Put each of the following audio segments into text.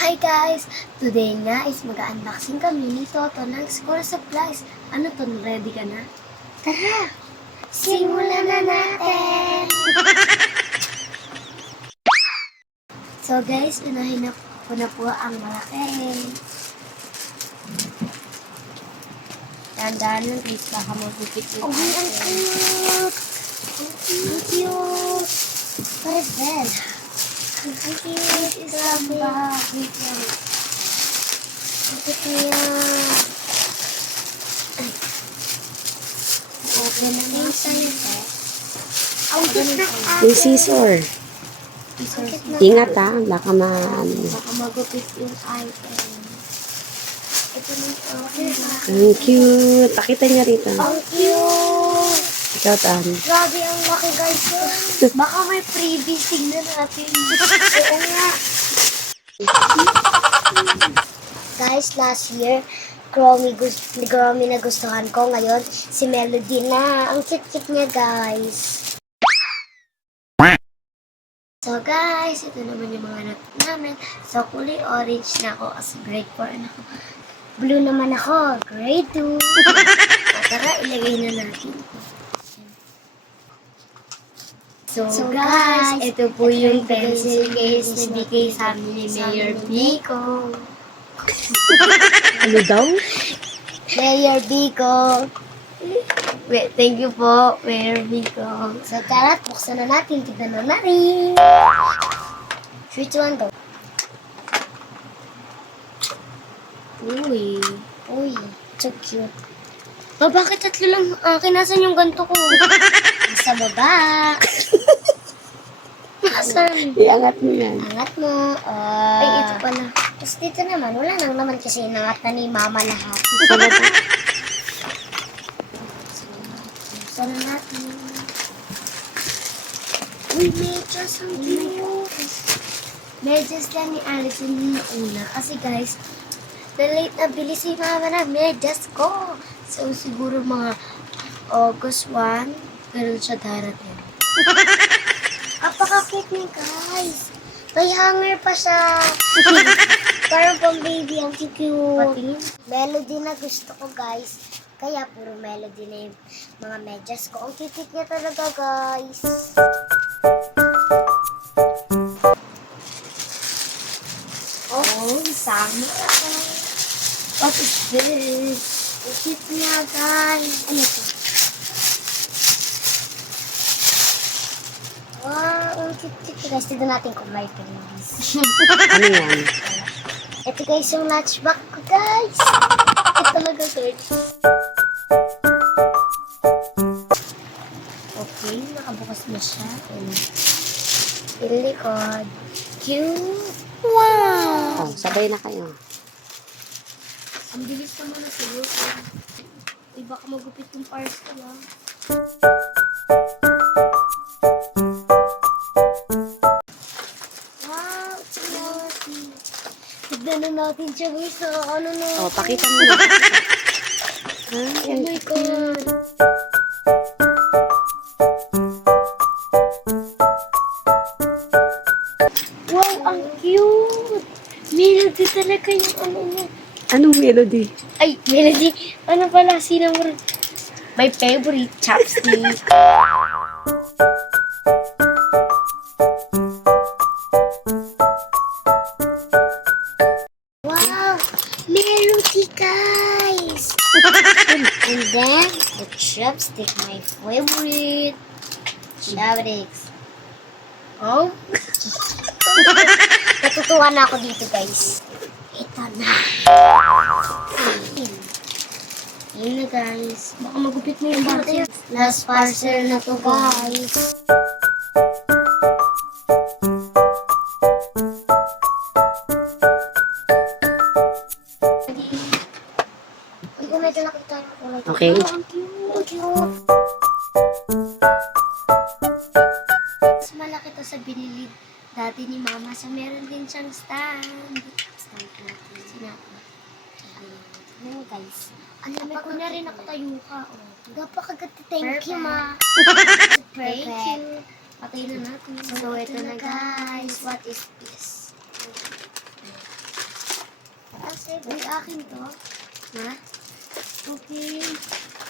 Hi guys! Today nga is mag-unboxing kami ni Toto ng school supplies. Ano to? Ready ka na? Tara! Simulan na natin! So guys, unahin na ko na po ang malaki. Tandaan lang guys, baka magupit yung ang cute! Ang cute! What is that? Ang cute! Isang bag. Wait lang. Ito kaya. Ay. Okay na nga sa'yo, eh. Ang cute na Yung scissor. Ingat ha, baka baka magupit yung item. Ito na ito. Ang cute. Pakita niya rito. Ang cute! Ikaw, Tan. Grabe ang laki guys. Baka may freebies. Tingnan natin. Oo nga. Guys, last year, Chromie na gustuhan ko. Ngayon, si Melody na. Ang cute-cute niya, guys. So, guys, ito naman yung mga anak namin. So, kulay orange na ako kasi grade 4 na ako. Blue naman ako, grade 2. Tara, ilagay na natin. So guys, ito po yung pencil case na bigay sa amin ni Mayor Bico. Ano daw? Mayor Bico. Wait, thank you po, Mayor Bico. So tara, buksan na natin. Tignan na natin. Which one to? Uy, so cute. Oh, bakit tatlo lang akin? Nasaan yung ganto ko? Sa baba. Nasaan? Iangat mo yan. Angat mo. Ay, ito pala. Tapos dito naman, wala nang naman kasi inangat na ni Mama lahat. Sa baba. Sana natin. Uy, medyas. Ang cute. Medyas lang ni Allison na una. Kasi guys, na-late na bili si Mama na medyas ko. So, siguro mga August 1, ganun siya darating. Apaka-cute niya, guys. May hanger pa siya. Parang pang baby, ang cute. Patingin. Melody na gusto ko, guys. Kaya puro melody na yung mga medyas ko. Ang cute niya talaga, guys. Oh, sama. What is this? Ang cute niya, guys. Ano ito? Wow, ang cute guys. Tignan natin kung may freebies. Ano yan? Ito guys yung lunchbox ko, guys. Ito talaga, guys. Okay, nakabukas na siya. Yung likod. Cute. Wow! Oh, sabay na kayo. Ang bilis naman na siguro. Uy, baka magupit yung parts ko lang. Wow, cute. Tignan na natin siya, guys. Ano na? Oh, pakita mo na. Oh my God. Wow, ang cute. Melody talaga yung ano mo. Anong melody? Ay, Melody. Ano pala? Cinnamon. My favorite chopstick. Wow! Melody, guys! And then, the chopstick, my favorite. Chopsticks. Oh? Natutuwa na ako dito, guys. Ito na. Yun na, guys. Baka magupit mo yung parcel. Last parcel na to, guys. Uy, kung medyo nakita yung kulay. Okay. Oh, ang cute. Ang cute. Mas malaki to sa binili dati ni Mama. So, meron din siyang stand. Stand natin. Sinapa. Ayan, guys. Ang lamig ko na rin nakatayo ka. Oh. Napakaganda. Thank you, Ma. Thank you. Patay na natin. So, ito na, guys. What is this? Kasi, may akin to. Ha? Okay.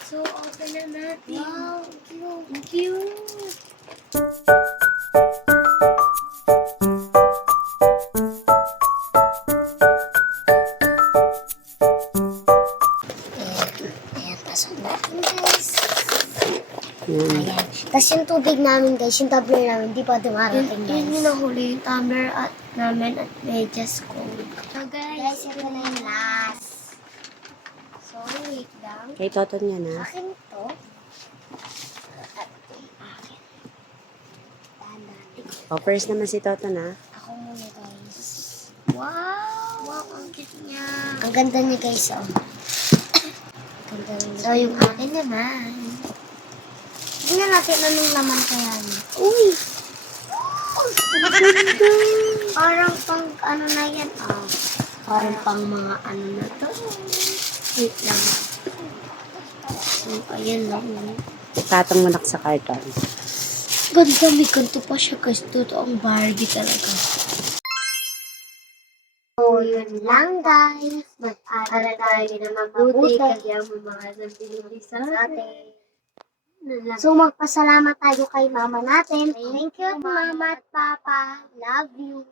So, open na natin. Wow, cute. Cute. Ayan, pasok natin, guys. Yan. Ayan. Tapos yung tubig namin, guys, yung tumbler namin, di pa dumarating, guys. Yun yung nahuli yung tumbler namin at medyas ko. So, guys, ito na yung last. So, wait lang. Kay Toton yan, ha? Akin to. At ito yung akin. Dahan-dahan. O, first naman si Toton, ha? Ako muna, guys. Wow! Wow, ang cute niya. Ang ganda niya, guys, oh. Ganda niya. So, yung akin naman. Tingnan natin anong laman kaya niya. Uy! Parang pang ano na yan, oh. Parang pang mga ano na to. Wait lang. So, ayan lang. Patong mo na sa carton. Ganda, may kanto pa siya, guys. Totoong Barbie talaga. So, yun lang, guys. Mag-aral tayo na mabuti. Kaya mamahal ng pinili sa atin. So, magpasalamat tayo kay mama natin. Thank you, mama at papa. Love you.